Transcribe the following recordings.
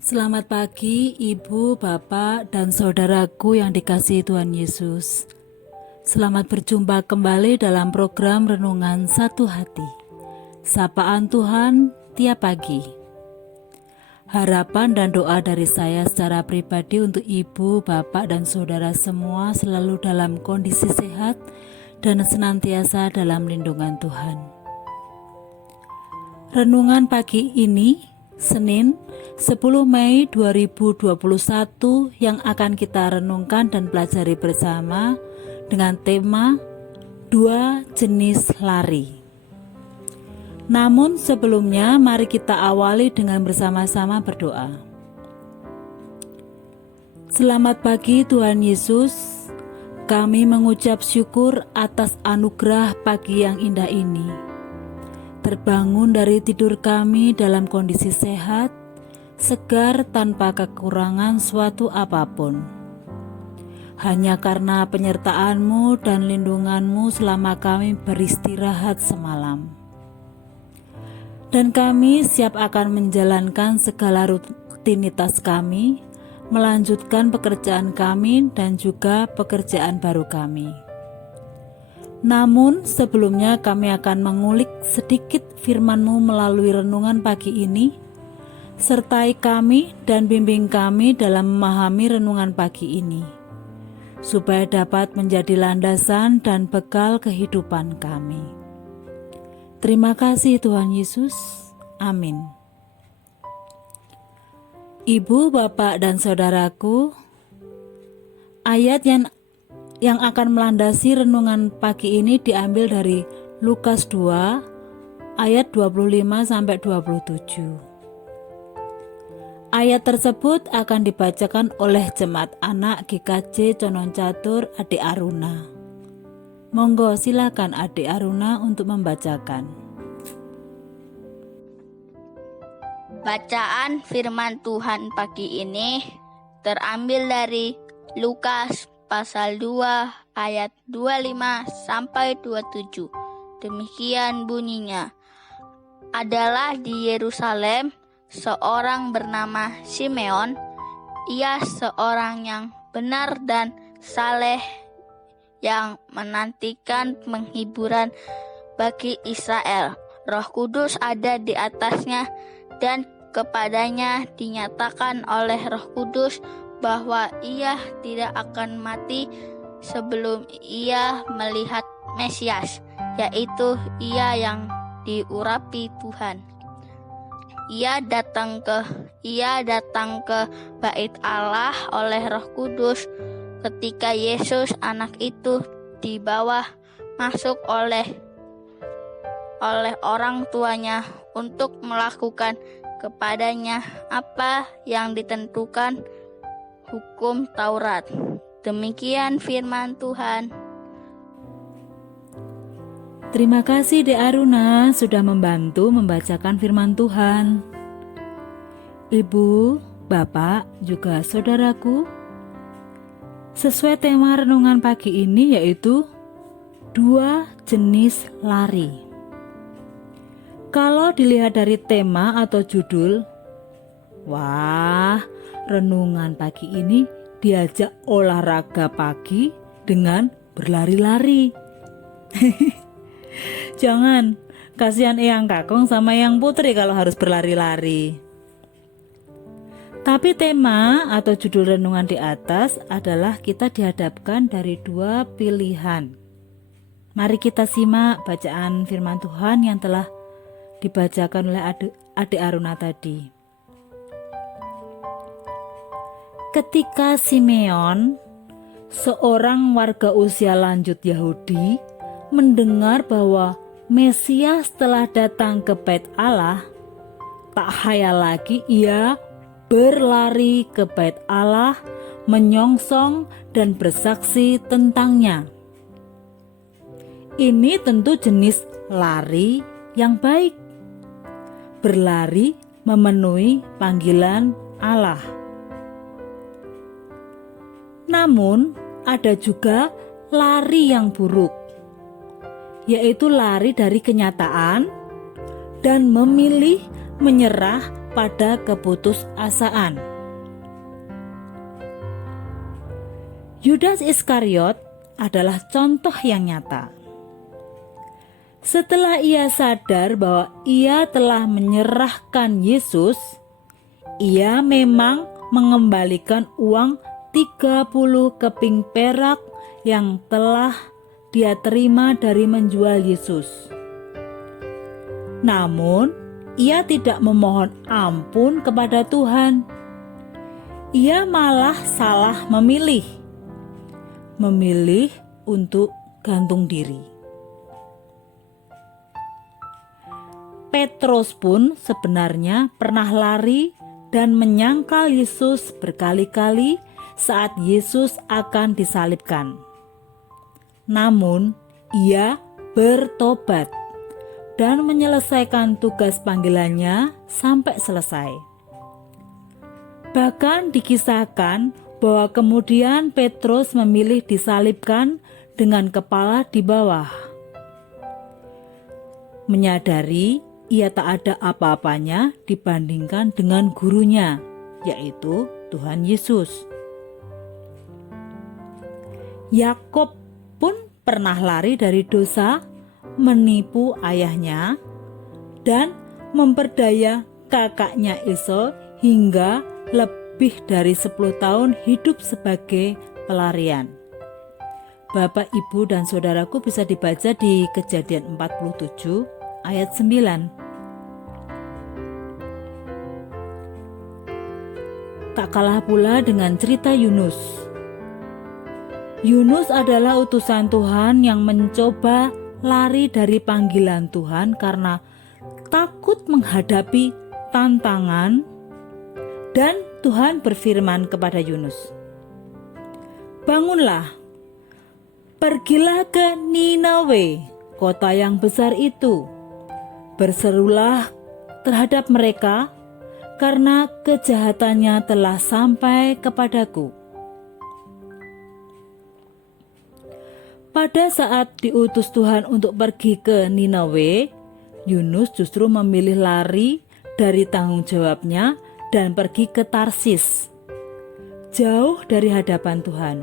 Selamat pagi, Ibu, Bapak, dan saudaraku yang dikasihi Tuhan Yesus. Selamat berjumpa kembali dalam program Renungan Satu Hati. Sapaan Tuhan tiap pagi. Harapan dan doa dari saya secara pribadi untuk Ibu, Bapak, dan saudara semua selalu dalam kondisi sehat dan senantiasa dalam lindungan Tuhan. Renungan pagi ini, Senin 10 Mei 2021 yang akan kita renungkan dan pelajari bersama dengan tema dua jenis lari. Namun sebelumnya mari kita awali dengan bersama-sama berdoa. Selamat pagi Tuhan Yesus, kami mengucap syukur atas anugerah pagi yang indah ini. Terbangun dari tidur kami dalam kondisi sehat, segar tanpa kekurangan suatu apapun. Hanya karena penyertaan-Mu dan lindungan-Mu selama kami beristirahat semalam. Dan kami siap akan menjalankan segala rutinitas kami, melanjutkan pekerjaan kami dan juga pekerjaan baru kami. Namun sebelumnya kami akan mengulik sedikit firman-Mu melalui renungan pagi ini. Sertai kami dan bimbing kami dalam memahami renungan pagi ini, supaya dapat menjadi landasan dan bekal kehidupan kami. Terima kasih Tuhan Yesus. Amin. Ibu, Bapak, dan saudaraku, ayat yang akan melandasi renungan pagi ini diambil dari Lukas 2 ayat 25-27. Ayat tersebut akan dibacakan oleh Jemaat Anak GKJ Condong Catur Adik Aruna. Monggo silakan Adik Aruna untuk membacakan. Bacaan firman Tuhan pagi ini terambil dari Lukas pasal 2 ayat 25-27. Demikian bunyinya. Adalah di Yerusalem seorang bernama Simeon. Ia seorang yang benar dan saleh yang menantikan penghiburan bagi Israel. Roh Kudus ada di atasnya dan kepadanya dinyatakan oleh Roh Kudus bahwa ia tidak akan mati sebelum ia melihat Mesias, yaitu ia yang diurapi Tuhan. Ia datang ke Bait Allah oleh Roh Kudus ketika Yesus anak itu dibawa masuk oleh orang tuanya untuk melakukan kepadanya apa yang ditentukan hukum Taurat. Demikian firman Tuhan. Terima kasih Dek Aruna sudah membantu membacakan firman Tuhan. Ibu, Bapak, juga saudaraku, sesuai tema renungan pagi ini yaitu dua jenis lari. Kalau dilihat dari tema atau judul, wah, renungan pagi ini diajak olahraga pagi dengan berlari-lari. Jangan, kasihan Eyang Kakung sama Eyang Putri kalau harus berlari-lari. Tapi tema atau judul renungan di atas adalah kita dihadapkan dari dua pilihan. Mari kita simak bacaan firman Tuhan yang telah dibacakan oleh Adik Aruna tadi. Ketika Simeon, seorang warga usia lanjut Yahudi, mendengar bahwa Mesias telah datang ke Bait Allah, tak hayal lagi ia berlari ke Bait Allah, menyongsong dan bersaksi tentangnya. Ini tentu jenis lari yang baik. Berlari memenuhi panggilan Allah. Namun, ada juga lari yang buruk, yaitu lari dari kenyataan dan memilih menyerah pada keputusasaan. Yudas Iskariot adalah contoh yang nyata. Setelah ia sadar bahwa ia telah menyerahkan Yesus, ia memang mengembalikan uang 30 keping perak yang telah dia terima dari menjual Yesus. Namun, ia tidak memohon ampun kepada Tuhan. Ia malah salah memilih untuk gantung diri. Petrus pun sebenarnya pernah lari dan menyangkal Yesus berkali-kali saat Yesus akan disalibkan. Namun, ia bertobat dan menyelesaikan tugas panggilannya sampai selesai. Bahkan dikisahkan bahwa kemudian Petrus memilih disalibkan dengan kepala di bawah. Menyadari ia tak ada apa-apanya dibandingkan dengan gurunya, yaitu Tuhan Yesus. Yakub pun pernah lari dari dosa, menipu ayahnya, dan memperdaya kakaknya Esau hingga lebih dari 10 tahun hidup sebagai pelarian. Bapak, Ibu, dan saudaraku bisa dibaca di Kejadian 47 ayat 9. Tak kalah pula dengan cerita Yunus. Yunus adalah utusan Tuhan yang mencoba lari dari panggilan Tuhan karena takut menghadapi tantangan, dan Tuhan berfirman kepada Yunus, "Bangunlah, pergilah ke Ninawe, kota yang besar itu. Berserulah terhadap mereka, karena kejahatannya telah sampai kepadaku." Pada saat diutus Tuhan untuk pergi ke Ninawe, Yunus justru memilih lari dari tanggung jawabnya dan pergi ke Tarsis, jauh dari hadapan Tuhan.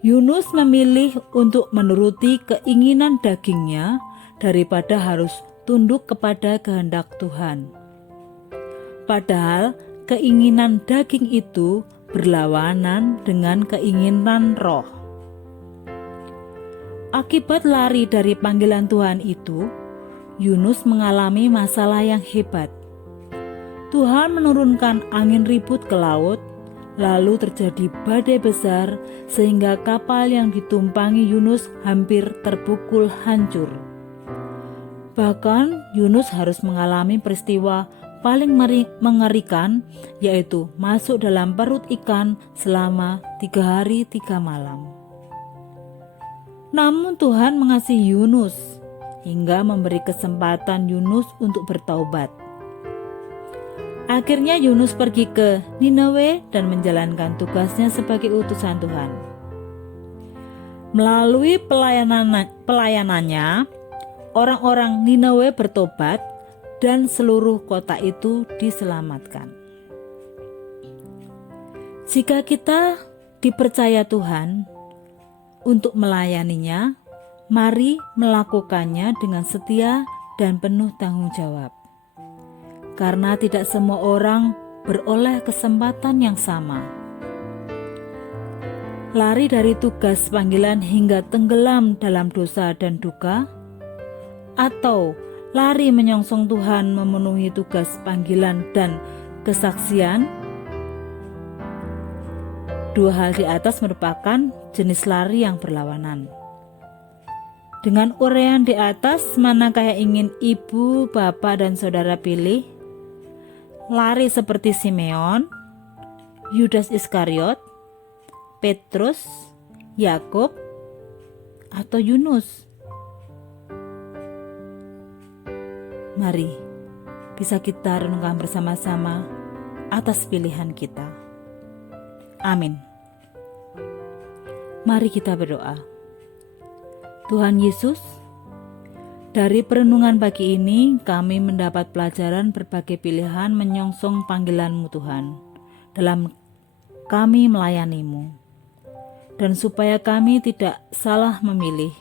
Yunus memilih untuk menuruti keinginan dagingnya daripada harus tunduk kepada kehendak Tuhan. Padahal keinginan daging itu berlawanan dengan keinginan roh. Akibat lari dari panggilan Tuhan itu, Yunus mengalami masalah yang hebat. Tuhan menurunkan angin ribut ke laut, lalu terjadi badai besar sehingga kapal yang ditumpangi Yunus hampir terpukul hancur. Bahkan Yunus harus mengalami peristiwa paling mengerikan, yaitu masuk dalam perut ikan selama 3 hari 3 malam. Namun Tuhan mengasihi Yunus hingga memberi kesempatan Yunus untuk bertaubat. Akhirnya Yunus pergi ke Ninawe dan menjalankan tugasnya sebagai utusan Tuhan. Melalui pelayanannya, orang-orang Ninawe bertobat dan seluruh kota itu diselamatkan. Jika kita dipercaya Tuhan untuk melayaninya, mari melakukannya dengan setia dan penuh tanggung jawab. Karena tidak semua orang beroleh kesempatan yang sama. Lari dari tugas panggilan hingga tenggelam dalam dosa dan duka, atau lari menyongsong Tuhan memenuhi tugas panggilan dan kesaksian. Dua hal di atas merupakan jenis lari yang berlawanan. Dengan uraian di atas, manakah yang ingin ibu, bapak, dan saudara pilih? Lari seperti Simeon, Yudas Iskariot, Petrus, Yakub, atau Yunus? Mari bisa kita renungkan bersama-sama atas pilihan kita. Amin. Mari kita berdoa. Tuhan Yesus, Dari perenungan pagi ini, kami mendapat pelajaran berbagai pilihan menyongsong panggilan-Mu Tuhan, dalam kami melayani-Mu. Dan supaya kami tidak salah memilih,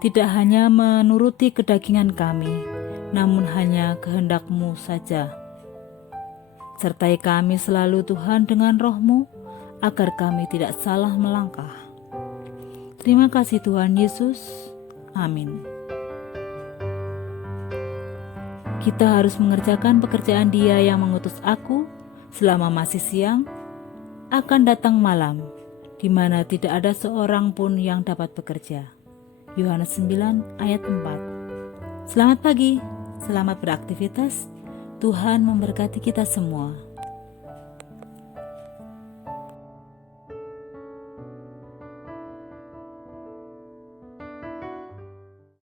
tidak hanya menuruti kedagingan kami, namun hanya kehendak-Mu saja. Sertai kami selalu Tuhan dengan roh-Mu, agar kami tidak salah melangkah. Terima kasih Tuhan Yesus. Amin. Kita harus mengerjakan pekerjaan Dia yang mengutus aku selama masih siang, akan datang malam, di mana tidak ada seorang pun yang dapat bekerja. Yohanes 9 ayat 4. Selamat pagi, selamat beraktivitas. Tuhan memberkati kita semua.